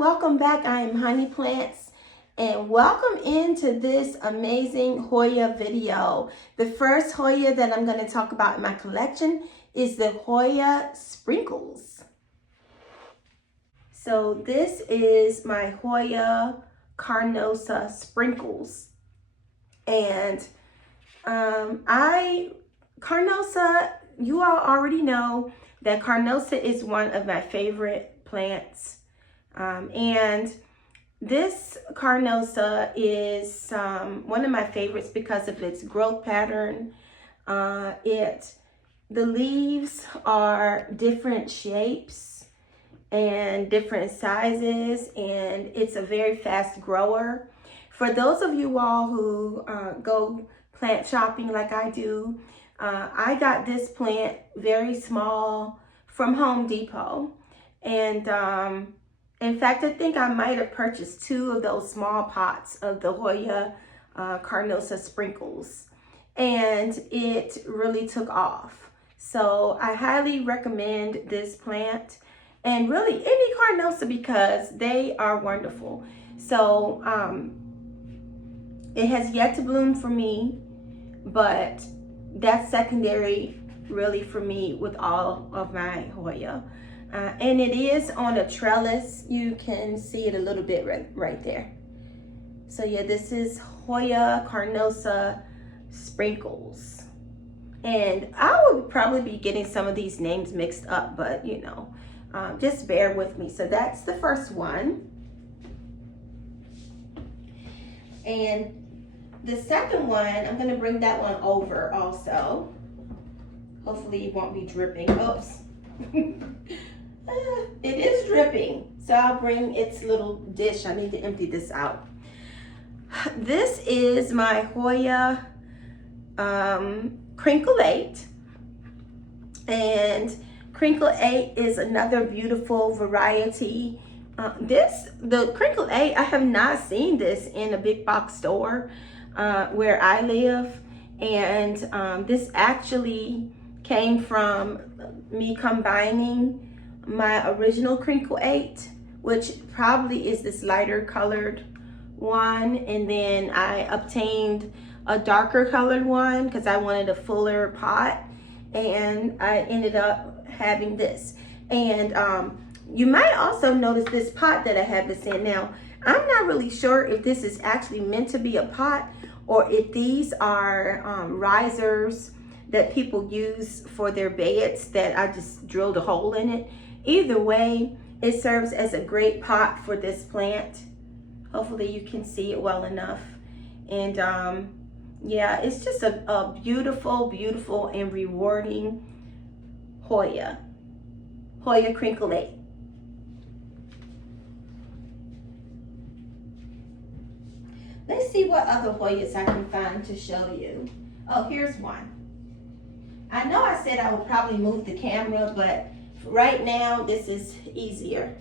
welcome back. I am Hunnyplantz and welcome into this amazing Hoya video. The first Hoya that I'm going to talk about in my collection is the Hoya sprinkles. So this is my Hoya carnosa sprinkles, and carnosa, you all already know that carnosa is one of my favorite plants. And this carnosa is one of my favorites because of its growth pattern. The leaves are different shapes and different sizes, and it's a very fast grower. For those of you all who go plant shopping like I do, I got this plant very small from Home Depot, and in fact, I think I might have purchased 2 of those small pots of the Hoya carnosa sprinkles, and it really took off. So I highly recommend this plant, and really any carnosa, because they are wonderful. So it has yet to bloom for me, but that's secondary really for me with all of my Hoya. And it is on a trellis. You can see it a little bit right there. So yeah, this is Hoya carnosa sprinkles. And I would probably be getting some of these names mixed up, but you know, just bear with me. So that's the first one. And the second one, I'm gonna bring that one over also. Hopefully it won't be dripping. Oops. It is dripping, so I'll bring its little dish. I need to empty this out. This is my Hoya crinkle 8, and crinkle 8 is another beautiful variety. The crinkle 8, I have not seen this in a big box store where I live, and this actually came from me combining my original crinkle 8, which probably is this lighter colored one, and then I obtained a darker colored one because I wanted a fuller pot, and I ended up having this. And you might also notice this pot that I have this in. Now, I'm not really sure if this is actually meant to be a pot or if these are risers that people use for their beds that I just drilled a hole in it. Either way, it serves as a great pot for this plant. Hopefully you can see it well enough. And yeah, it's just a beautiful, beautiful and rewarding Hoya crinkle 8. Let's see what other Hoyas I can find to show you. Oh, here's one. I know I said I would probably move the camera, but right now this is easier.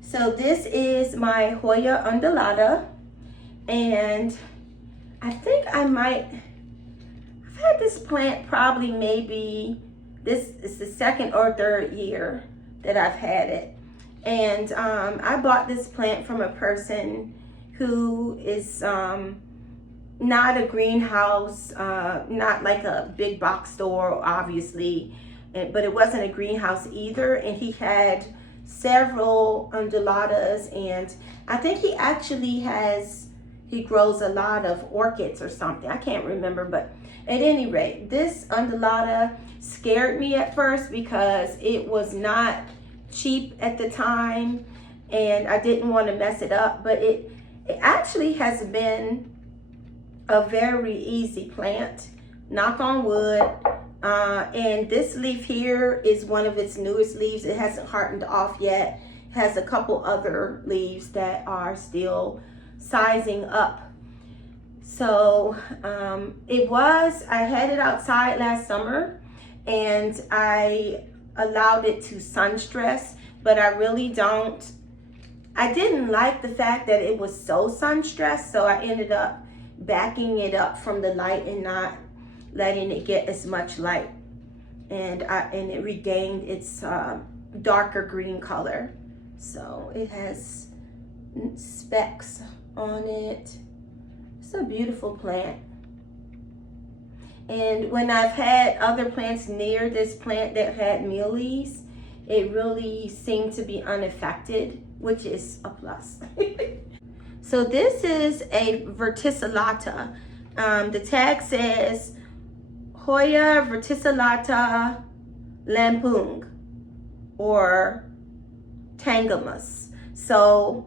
So this is my Hoya unelada, and I think I've had this plant probably maybe, this is the 2nd or 3rd year that I've had it. And I bought this plant from a person who is not a greenhouse, not like a big box store, obviously, but it wasn't a greenhouse either. And he had several uneladas, and I think he actually he grows a lot of orchids or something. I can't remember, but at any rate, this unelada scared me at first because it was not cheap at the time, and I didn't want to mess it up, but it actually has been a very easy plant, knock on wood. And this leaf here is one of its newest leaves. It hasn't hardened off yet. It has a couple other leaves that are still sizing up. So I had it outside last summer, and I allowed it to sun stress, but I didn't like the fact that it was so sun stressed, so I ended up backing it up from the light and not letting it get as much light, and it regained its darker green color. So it has specks on it. It's a beautiful plant. And when I've had other plants near this plant that had mealies, it really seemed to be unaffected, which is a plus. So this is a Verticilatta. The tag says Hoya Verticilatta Lampung or Tangamus. So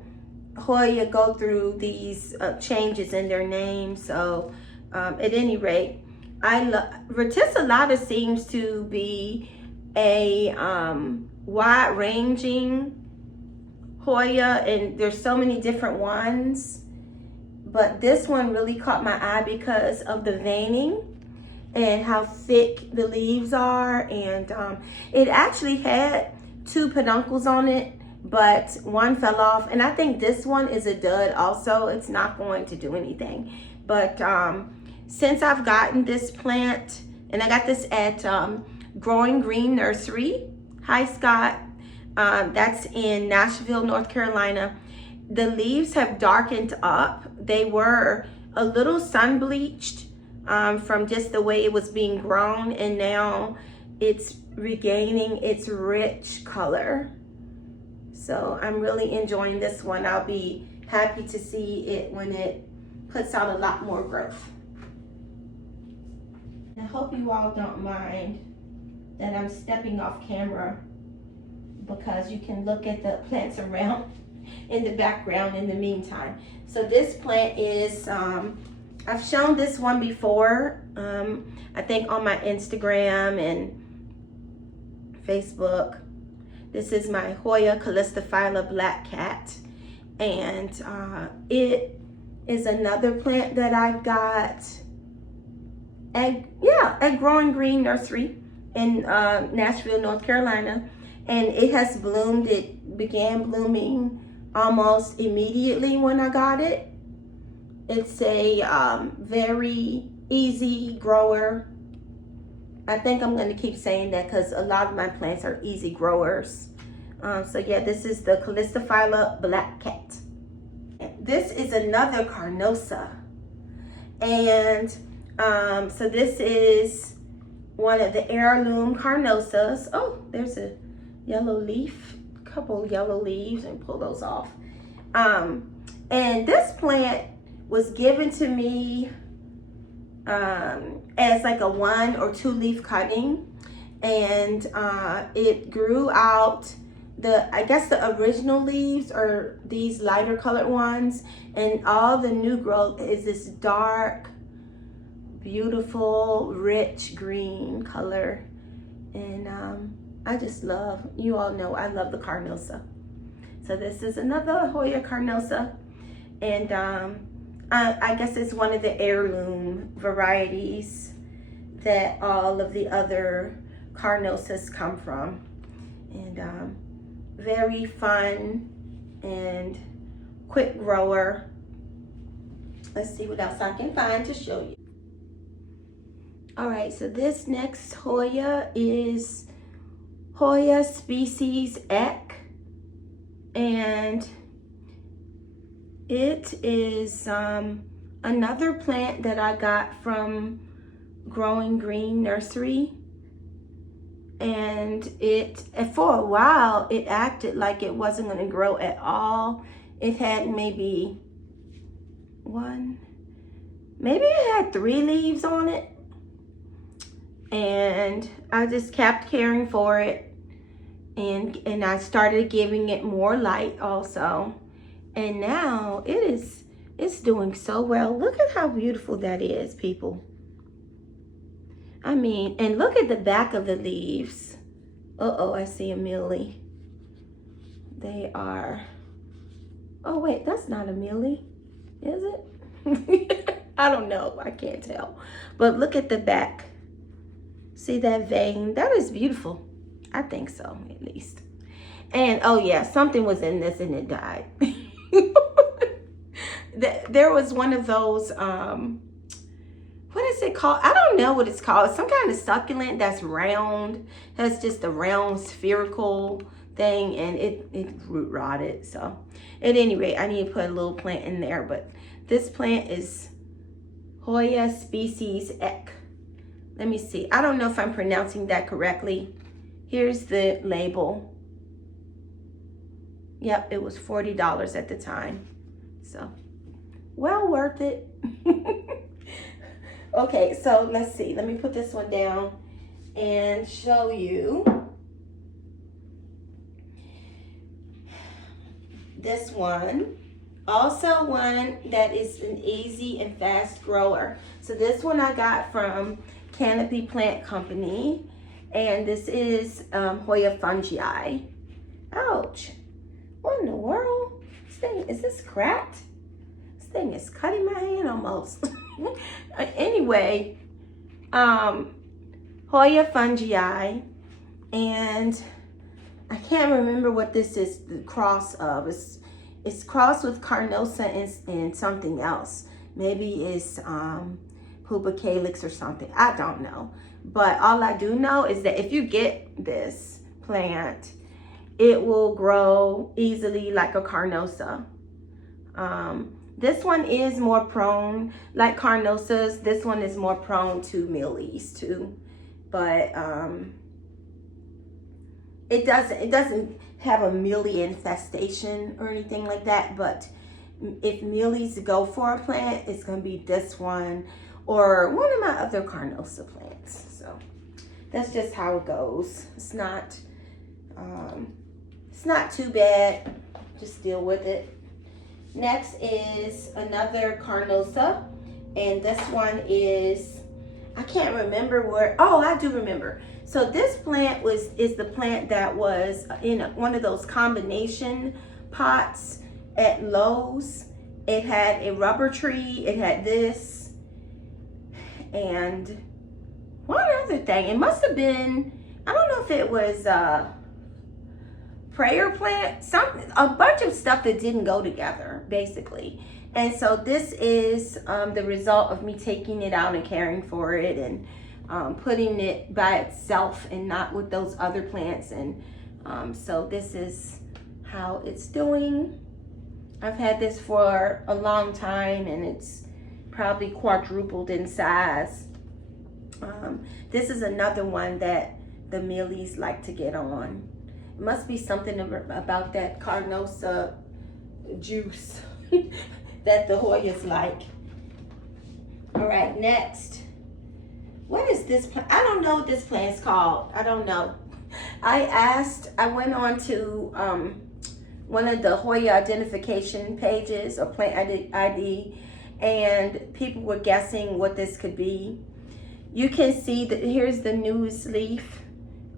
Hoya go through these changes in their name. So at any rate, Verticillata seems to be a wide-ranging Hoya, and there's so many different ones, but this one really caught my eye because of the veining and how thick the leaves are. And it actually had 2 peduncles on it, but one fell off, and I think this one is a dud also. It's not going to do anything. But since I've gotten this plant, and I got this at Growing Green Nursery. Hi, Scott. That's in Nashville, North Carolina. The leaves have darkened up. They were a little sun bleached from just the way it was being grown, and now it's regaining its rich color. So I'm really enjoying this one. I'll be happy to see it when it puts out a lot more growth. I hope you all don't mind that I'm stepping off camera, because you can look at the plants around in the background in the meantime. So this plant is, I've shown this one before, I think on my Instagram and Facebook. This is my Hoya Kalistafila black cat, and it is another plant that I got at Growing Green Nursery in Nashville, North Carolina, and it has bloomed. It began blooming almost immediately when I got it. It's a very easy grower. I think I'm going to keep saying that because a lot of my plants are easy growers. So yeah, this is the Kalistafila black cat. This is another carnosa, and so this is one of the heirloom carnosas. Oh, there's a yellow leaf, a couple yellow leaves, and pull those off. And this plant was given to me as like a 1 or 2 leaf cutting, and it grew out. I guess the original leaves are these lighter colored ones, and all the new growth is this dark, beautiful, rich green color. And I just love, you all know I love the carnosa. So this is another Hoya carnosa, and I guess it's one of the heirloom varieties that all of the other carnosas come from. And very fun and quick grower. Let's see what else I can find to show you. All right, so this next Hoya is Hoya species Ek, and it is another plant that I got from Growing Green Nursery. And for a while, it acted like it wasn't going to grow at all. It had maybe it had 3 leaves on it. And I just kept caring for it. And I started giving it more light also. And now it's doing so well. Look at how beautiful that is, people. I mean, and look at the back of the leaves. Uh-oh, I see a mealy. They are, oh wait, that's not a mealy, is it? I don't know, I can't tell. But look at the back. See that vein? That is beautiful. I think so, at least. And oh yeah, something was in this and it died. There was one of those, what is it called? I don't know what it's called. Some kind of succulent that's round. Has just a round spherical thing, and it root rotted. So at any rate, I need to put a little plant in there. But this plant is Hoya species Ek. Let me see. I don't know if I'm pronouncing that correctly. Here's the label. Yep, it was $40 at the time. So, well worth it. Okay, so let's see. Let me put this one down and show you this one. Also one that is an easy and fast grower. So this one I got from Canopy Plant Company, and this is Hoya fungii. Ouch. What in the world? This thing, is this cracked? This thing is cutting my hand almost. Anyway, Hoya fungii, and I can't remember what this is the cross of. It's crossed with carnosa and something else. Maybe it's pupa calyx or something. I don't know. But all I do know is that if you get this plant, it will grow easily like a carnosa. This one is more prone, like carnosas, this one is more prone to mealies too. But it doesn't have a mealy infestation or anything like that. But if mealies go for a plant, it's going to be this one or one of my other carnosa plants. So that's just how it goes. It's not too bad. Just deal with it. Next is another carnosa, and this one is, I can't remember where. Oh, I do remember. So this plant is the plant that was in one of those combination pots at Lowe's. It had a rubber tree. It had this, and one other thing. It must have been, I don't know if it was prayer plant, a bunch of stuff that didn't go together, basically. And so this is the result of me taking it out and caring for it and putting it by itself and not with those other plants. And so this is how it's doing. I've had this for a long time, and it's probably quadrupled in size. This is another one that the mealies like to get on. It must be something about that carnosa juice that the Hoyas like. All right, next. What is this plant? I don't know what this plant's called. I don't know. I went on to one of the Hoya identification pages or plant ID, and people were guessing what this could be. You can see that here's the newest leaf.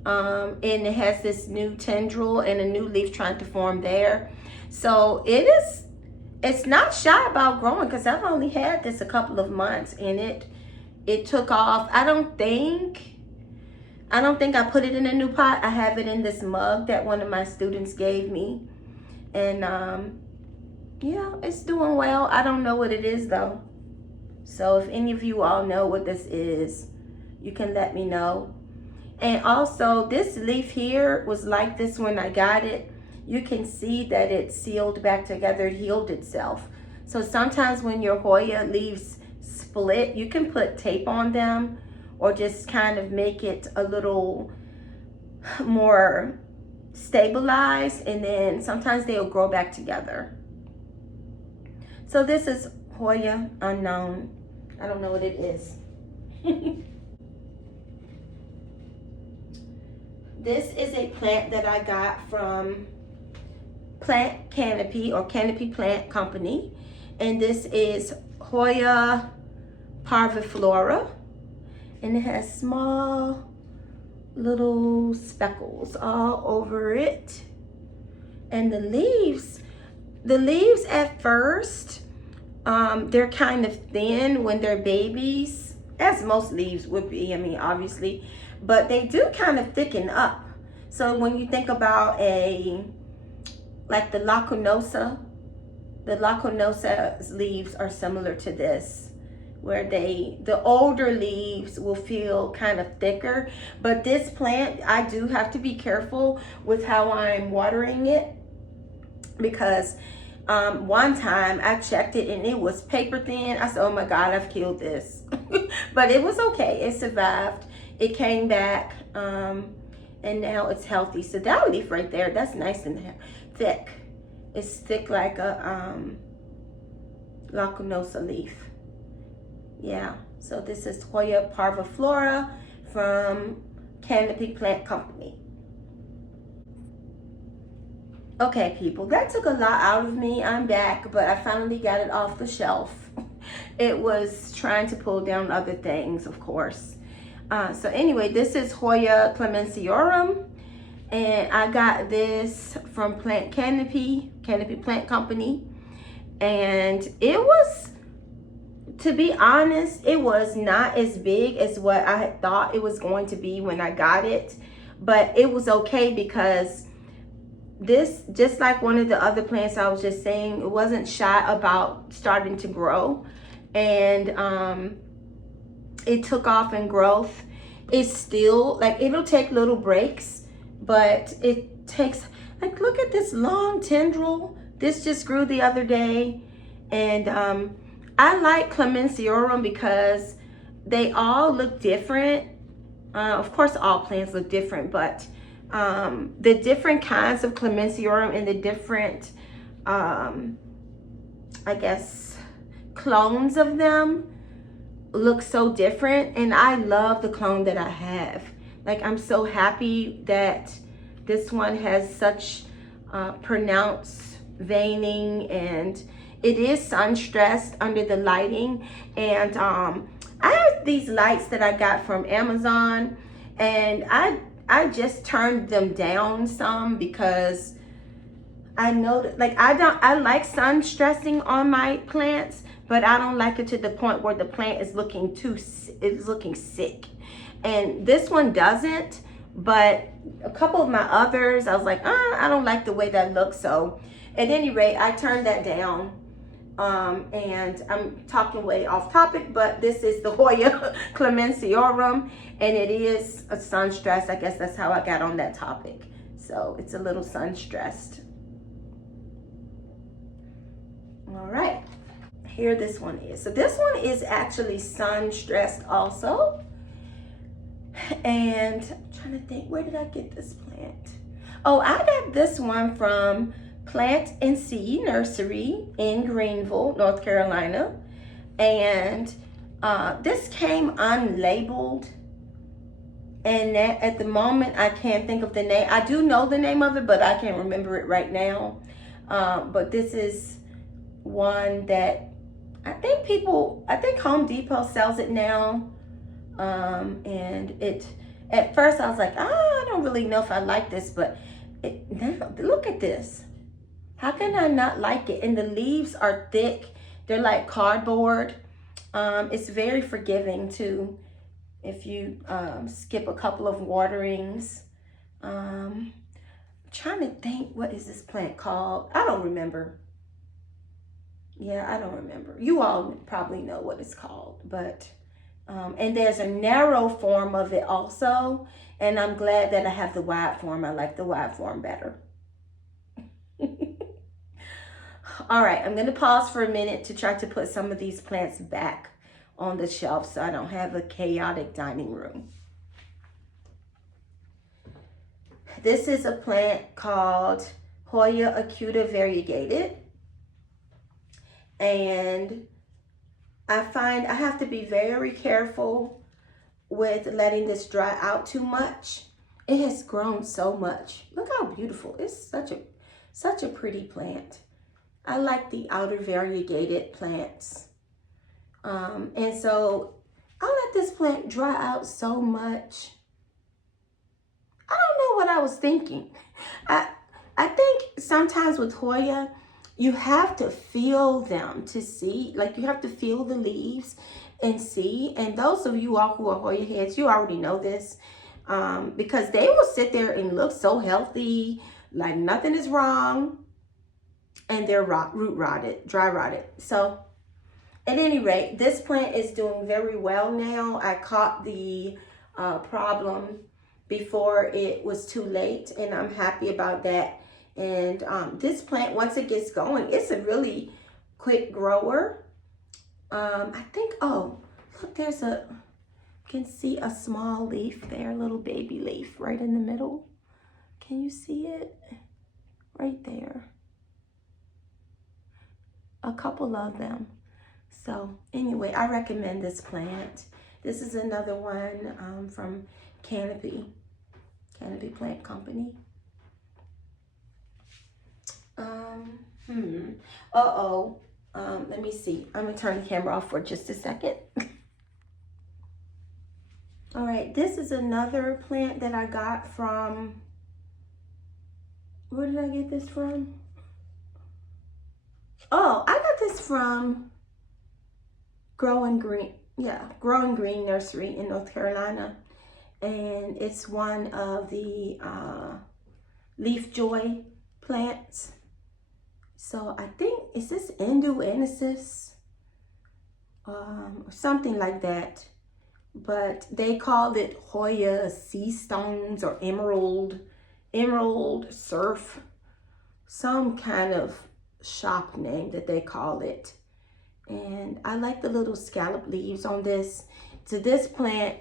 And it has this new tendril and a new leaf trying to form there. So it's not shy about growing, because I've only had this a couple of months and it took off. I don't think I put it in a new pot. I have it in this mug that one of my students gave me. And yeah, it's doing well. I don't know what it is though. So if any of you all know what this is, you can let me know. And also this leaf here was like this when I got it. You can see that it sealed back together, it healed itself. So sometimes when your Hoya leaves split, you can put tape on them or just kind of make it a little more stabilized, and then sometimes they'll grow back together. So this is Hoya unknown. I don't know what it is. This is a plant that I got from Plant Canopy or Canopy Plant Company. And this is Hoya parviflora. And it has small little speckles all over it. And the leaves at first, they're kind of thin when they're babies, as most leaves would be, I mean, obviously. But they do kind of thicken up. So when you think about like the lacunosa's leaves are similar to this. where the older leaves will feel kind of thicker. But this plant, I do have to be careful with how I'm watering it, because one time I checked it and it was paper thin. I said, oh my God, I've killed this. But it was okay. It survived. It came back, and now it's healthy. So that leaf right there, that's nice and thick. It's thick like a carnosa leaf. Yeah, so this is Hoya parviflora from Canopy Plant Company. Okay, people, that took a lot out of me. I'm back, but I finally got it off the shelf. It was trying to pull down other things, of course. So anyway, this is Hoya Clemensorum, and I got this from Canopy Plant Company. And it was, to be honest, it was not as big as what I had thought it was going to be when I got it. But it was okay, because this, just like one of the other plants I was just saying, it wasn't shy about starting to grow. And it took off in growth. It's still, like, it'll take little breaks, but it takes, like, look at this long tendril. This just grew the other day. And I like Clemensorum because they all look different. Of course, all plants look different, but the different kinds of Clemensorum and the different, I guess, clones of them look so different. And I love the clone that I have. Like, I'm so happy that this one has such pronounced veining, and it is sun stressed under the lighting. And I have these lights that I got from Amazon, and I just turned them down some, because I know that, like, I like sun stressing on my plants, but I don't like it to the point where the plant is looking sick. And this one doesn't, but a couple of my others, I was like, I don't like the way that looks. So at any rate, I turned that down. And I'm talking way off topic, but this is the Hoya Clemensorum, and it is a sun stress. I guess that's how I got on that topic. So it's a little sun stressed. All right, here this one is. So this one is actually sun stressed also. And I'm trying to think, where did I get this plant? Oh, I got this one from Plant and Seed Nursery in Greenville, North Carolina. And this came unlabeled. And that, at the moment, I can't think of the name. I do know the name of it, but I can't remember it right now. But this is one that I think Home Depot sells it now. And at first I was like, I don't really know if I like this, but now look at this. How can I not like it? And the leaves are thick. They're like cardboard. It's very forgiving too, if you skip a couple of waterings. Trying to think, what is this plant called? I don't remember. Yeah, I don't remember. You all probably know what it's called, but and there's a narrow form of it also, and I'm glad that I have the wide form. I like the wide form better. All right, I'm going to pause for a minute to try to put some of these plants back on the shelf so I don't have a chaotic dining room. This is a plant called Hoya acuta variegated, and I find I have to be very careful with letting this dry out too much. It has grown so much. Look how beautiful. It's such a pretty plant. I like the outer variegated plants. And so I'll let this plant dry out so much. I don't know what I was thinking. I think sometimes with Hoya, you have to feel them to see, like you have to feel the leaves and see. And those of you all who are Hoya heads, you already know this, because they will sit there and look so healthy, like nothing is wrong, and they're root rotted, dry rotted. So at any rate, this plant is doing very well now. I caught the problem before it was too late, and I'm happy about that. And this plant, once it gets going, it's a really quick grower. I think, oh, look, there's a, you can see a small leaf there, a little baby leaf right in the middle. Can you see it? Right there. A couple of them. So anyway, I recommend this plant. This is another one from Canopy Plant Company. Let me see. I'm gonna turn the camera off for just a second. All right, this is another plant that I got from, where did I get this from? Oh, I got this from Growing Green Nursery in North Carolina. And it's one of the leaf joy plants. So I think, is this Enduensis? Or something like that. But they called it Hoya Sea Stones or Emerald Surf. Some kind of shop name that they call it. And I like the little scallop leaves on this. So this plant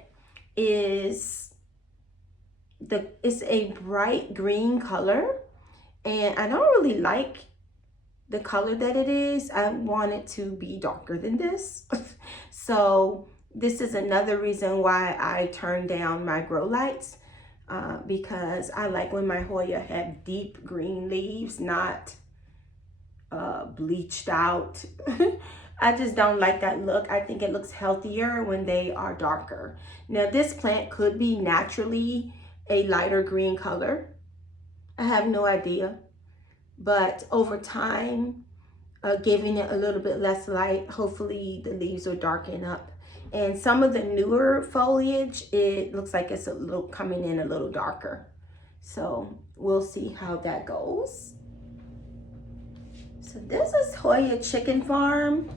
is it's a bright green color, and I don't really like the color that it is. I want it to be darker than this. So this is another reason why I turned down my grow lights, because I like when my Hoya have deep green leaves, not bleached out. I just don't like that look. I think it looks healthier when they are darker. Now this plant could be naturally a lighter green color. I have no idea. But over time, giving it a little bit less light, hopefully the leaves will darken up. And some of the newer foliage, it looks like it's a little coming in a little darker. So we'll see how that goes. So this is Hoya Chicken Farm.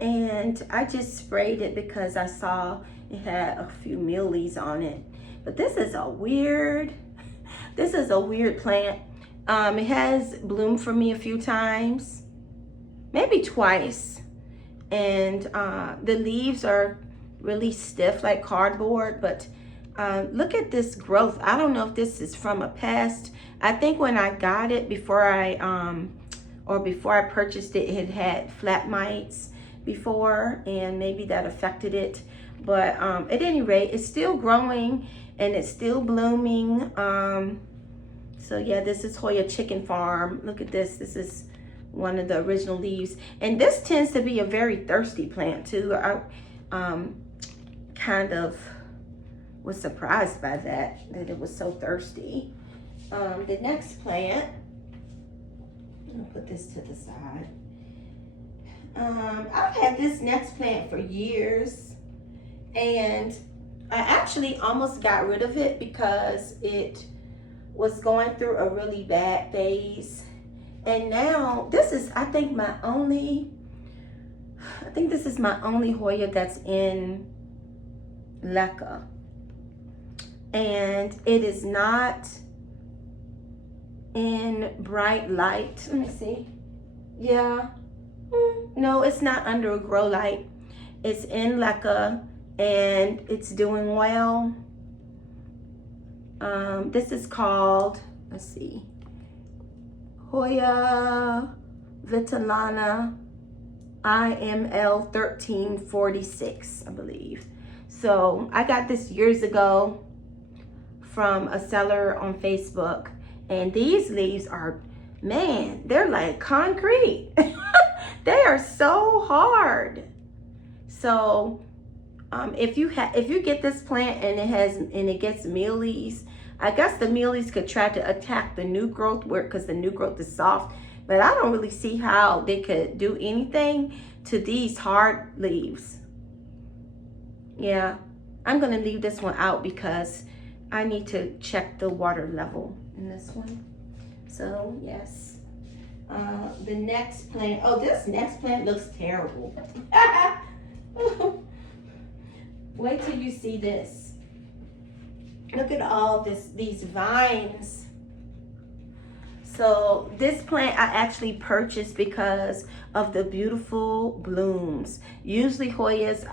And I just sprayed it because I saw it had a few mealies on it. But this is a weird plant. It has bloomed for me a few times, maybe twice. And the leaves are really stiff like cardboard, but look at this growth. I don't know if this is from a pest. I think when I got it, before I purchased it, it had flat mites before, and maybe that affected it. But at any rate, it's still growing and it's still blooming. So yeah, this is Hoya Chicken Farm. Look at this. This is one of the original leaves. And this tends to be a very thirsty plant too. I kind of was surprised by that it was so thirsty. The next plant, I'll put this to the side. I've had this next plant for years, and I actually almost got rid of it because it was going through a really bad phase. And now this is, I think this is my only Hoya that's in leca. And it is not in bright light. Let me see. Yeah. No, it's not under a grow light. It's in leca and it's doing well. This is called, let's see, Hoya Verticilatta IML 1346, I believe. So I got this years ago from a seller on Facebook, and these leaves are, man, they're like concrete. They are so hard. So if you get this plant and it gets mealies, I guess the mealies could try to attack the new growth because the new growth is soft, but I don't really see how they could do anything to these hard leaves. Yeah, I'm gonna leave this one out because I need to check the water level in this one. So yes, The next plant, oh, this next plant looks terrible. Wait till you see this. Look at all these vines. So this plant I actually purchased because of the beautiful blooms. Usually Hoyas,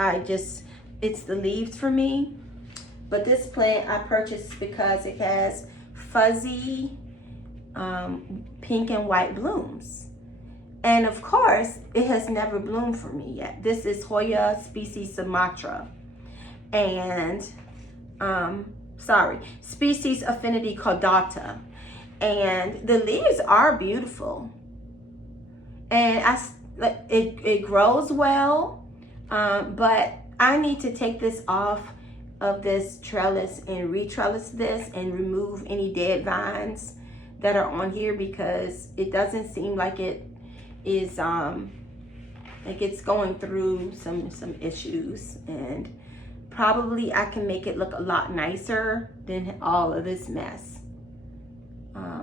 it's the leaves for me. But this plant I purchased because it has fuzzy pink and white blooms. And of course, it has never bloomed for me yet. This is Hoya species Sumatra. And, species affinity caudata. And the leaves are beautiful. And it grows well, but I need to take this off of this trellis and retrellis this and remove any dead vines that are on here, because it doesn't seem like it is like it's going through some issues, and probably I can make it look a lot nicer than all of this mess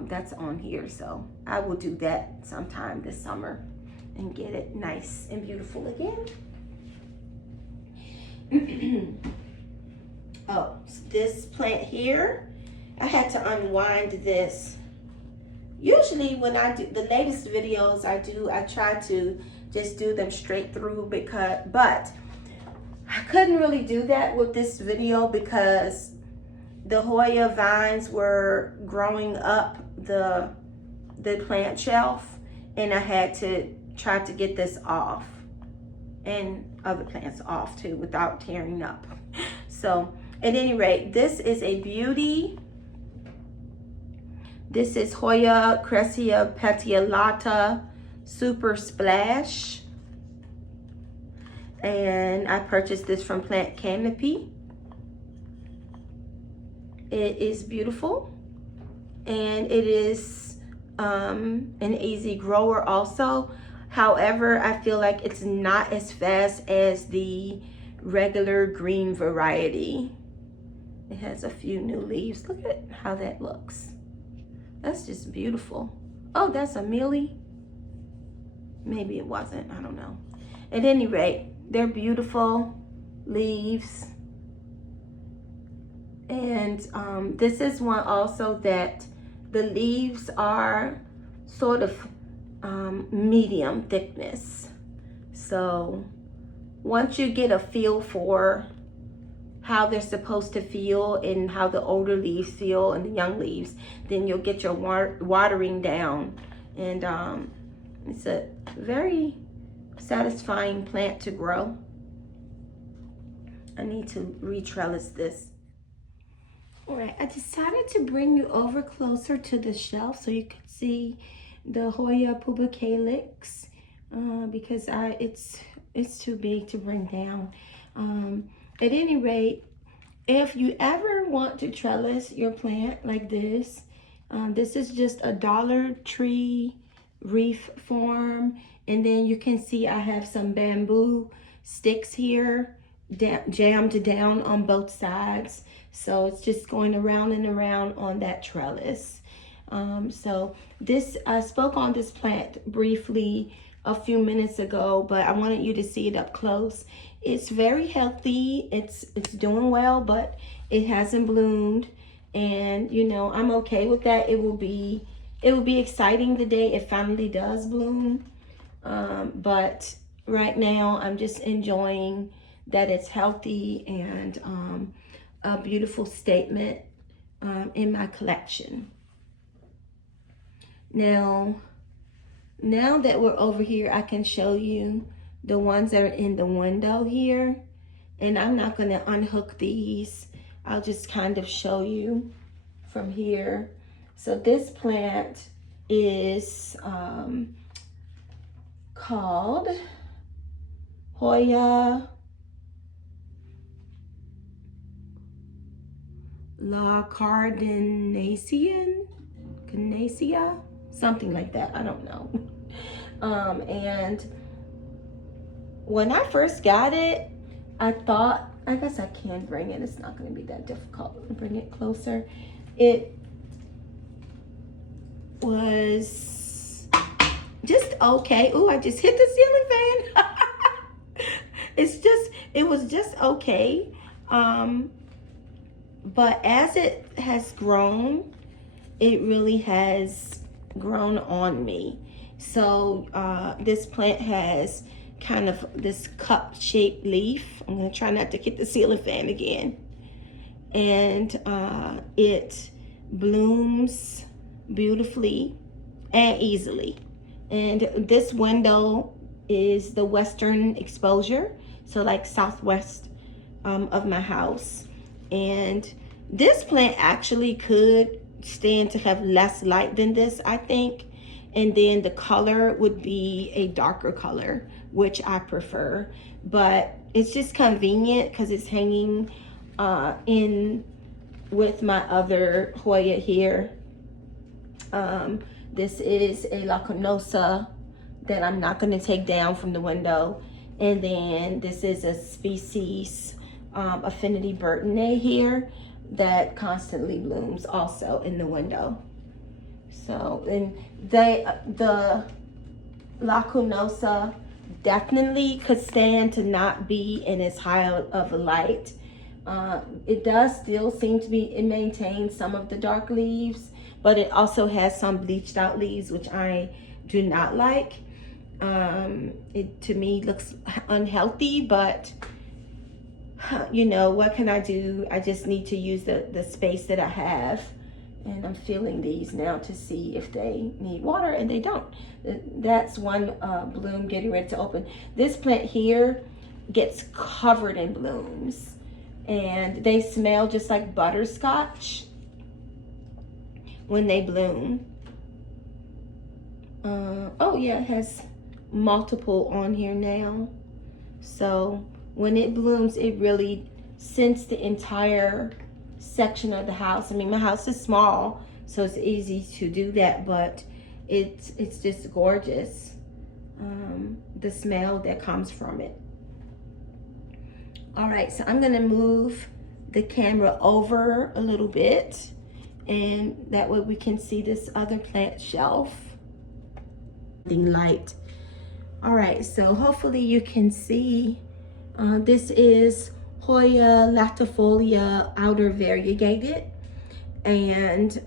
that's on here. So I will do that sometime this summer and get it nice and beautiful again. Oh, this plant here, I had to unwind this. Usually when I do the latest videos I try to just do them straight through, but I couldn't really do that with this video because the Hoya vines were growing up the plant shelf, and I had to try to get this off and other plants off too without tearing up. So at any rate, this is a beauty. This is Hoya Verticilatta Super Splash. And I purchased this from Plant Canopy. It is beautiful. And it is an easy grower also. However, I feel like it's not as fast as the regular green variety. It has a few new leaves. Look at how that looks. That's just beautiful. Oh, that's a mealy. Maybe it wasn't, I don't know. At any rate, they're beautiful leaves. And this is one also that the leaves are sort of medium thickness. So once you get a feel for how they're supposed to feel and how the older leaves feel and the young leaves, then you'll get your watering down. And it's a very satisfying plant to grow. I need to retrellis this. All right, I decided to bring you over closer to the shelf so you can see the Hoya pubicalyx because it's too big to bring down. At any rate, if you ever want to trellis your plant like this, this is just a Dollar Tree wreath form. And then you can see I have some bamboo sticks here jammed down on both sides. So it's just going around and around on that trellis. So this, I spoke on this plant briefly a few minutes ago, but I wanted you to see it up close. It's very healthy. It's doing well, but it hasn't bloomed. And you know, I'm okay with that. It will be exciting the day it finally does bloom. But right now I'm just enjoying that it's healthy and a beautiful statement in my collection. Now that we're over here, I can show you the ones that are in the window here. And I'm not going to unhook these. I'll just kind of show you from here. So this plant is called Hoya La Carnacia, something like that. I don't know. And when I first got it, I thought, I guess I can bring it. It's not going to be that difficult to bring it closer. It was just okay. Ooh, I just hit the ceiling fan. It was just okay. But as it has grown, it really has grown on me. So this plant has kind of this cup-shaped leaf. I'm gonna try not to hit the ceiling fan again. And it blooms beautifully and easily. And this window is the western exposure, so like southwest of my house. And this plant actually could stand to have less light than this, I think. And then the color would be a darker color, which I prefer. But it's just convenient because it's hanging in with my other Hoya here. This is a La Carnosa that I'm not going to take down from the window. And then this is a species Affinity Burtonay here that constantly blooms also in the window. So, and the La Carnosa definitely could stand to not be in as high of a light. It does still seem to be, it maintains some of the dark leaves, but it also has some bleached out leaves, which I do not like. It to me looks unhealthy, but you know, what can I do? I just need to use the space that I have. And I'm feeling these now to see if they need water, and they don't. That's one bloom getting ready to open. This plant here gets covered in blooms, and they smell just like butterscotch when they bloom. Oh yeah, it has multiple on here now. So when it blooms, it really scents the entire section of the house. I mean, my house is small, so it's easy to do that, but it's just gorgeous, the smell that comes from it. All right, so I'm gonna move the camera over a little bit, and that way we can see this other plant shelf. Light. All right, so hopefully you can see, this is Hoya latifolia outer variegated, and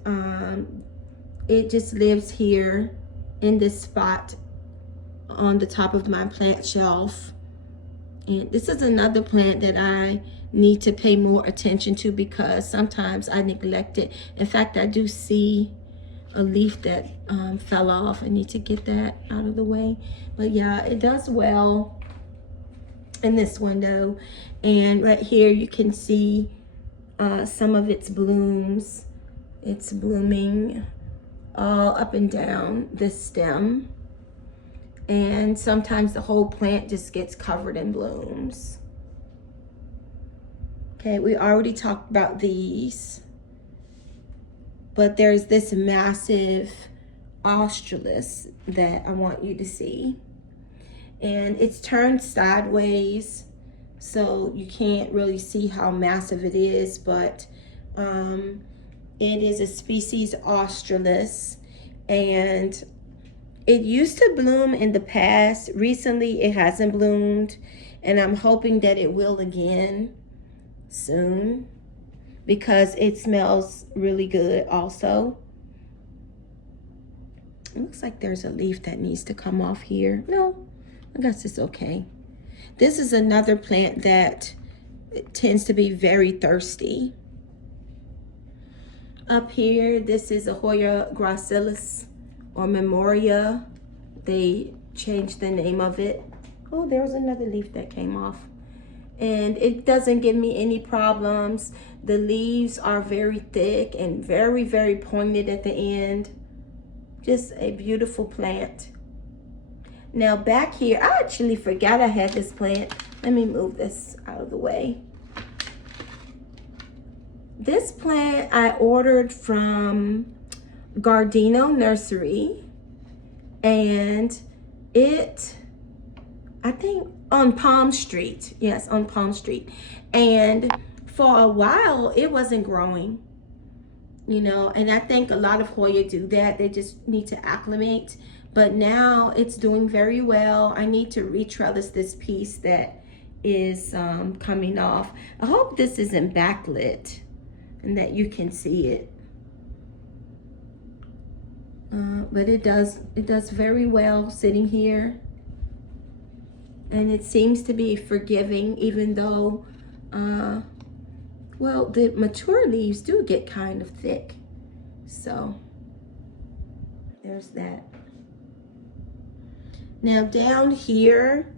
it just lives here in this spot on the top of my plant shelf. And this is another plant that I need to pay more attention to because sometimes I neglect it. In fact, I do see a leaf that fell off. I need to get that out of the way. But yeah, it does well in this window. And right here you can see some of its blooms. It's blooming all up and down the stem. And sometimes the whole plant just gets covered in blooms. Okay, we already talked about these. But there's this massive australis that I want you to see. And it's turned sideways, so you can't really see how massive it is, but it is a species australis, and it used to bloom in the past. Recently, it hasn't bloomed, and I'm hoping that it will again soon because it smells really good also. It looks like there's a leaf that needs to come off here. No, I guess it's okay. This is another plant that tends to be very thirsty. Up here, this is a Hoya gracilis or memoria. They changed the name of it. Oh, there was another leaf that came off. And it doesn't give me any problems. The leaves are very thick and very, very pointed at the end. Just a beautiful plant. Now back here, I actually forgot I had this plant. Let me move this out of the way. This plant I ordered from Gardino Nursery, and it, I think on Palm Street. Yes, on Palm Street. And for a while, it wasn't growing, you know, and I think a lot of Hoya do that. They just need to acclimate. but now it's doing very well. I need to retrellis this piece that is coming off. I hope this isn't backlit and that you can see it. But it does very well sitting here. And it seems to be forgiving, even though, well, the mature leaves do get kind of thick. So there's that. Now down here,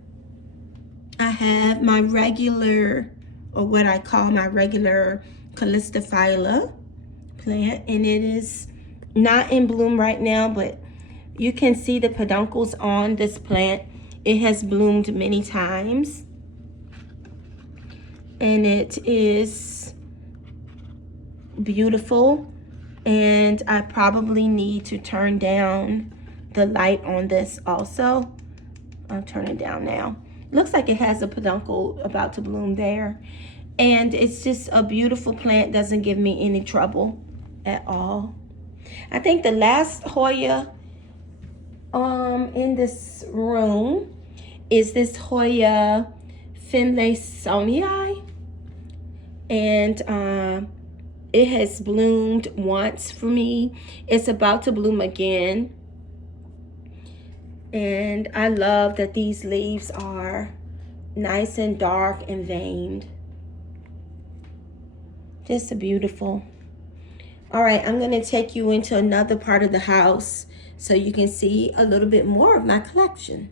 I have my regular, or what I call my regular Kalistafila plant, and it is not in bloom right now, but you can see the peduncles on this plant. It has bloomed many times, and it is beautiful, and I probably need to turn down the light on this also. I'll turn it down now. Looks like it has a peduncle about to bloom there, and it's just a beautiful plant. Doesn't give me any trouble at all. I think the last Hoya in this room is this Hoya Finlaysonii, and it has bloomed once for me. It's about to bloom again, and I love that these leaves are nice and dark and veined. Just beautiful. All right, I'm going to take you into another part of the house so you can see a little bit more of my collection.